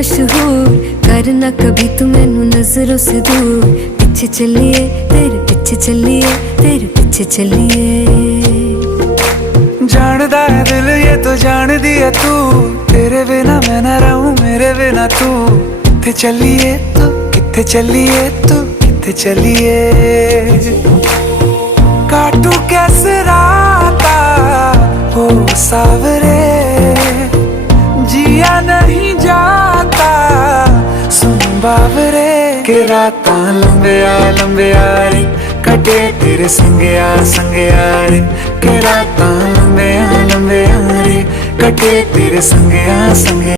मशहूर, करना कभी तू मैनू नजरों से दूर। पीछे चलिए तेरे पीछे चलिए, तेरे पीछे चलिए। जानदा है दिल ये तो जान दिया तू, तेरे बिना मैं ना रहूं मेरे बिना तू। किथे चलिए तू, किथे चलिए तू, किथे चलिए। काटू कैसे राता हो सावरे, जिया नहीं जाता सुन बावरे। के राता लंबिया लंबिया रे, कटे तेरे संगया संगया रे। के राता लंबिया लंबिया रे, कटे तेरे संगया संगया।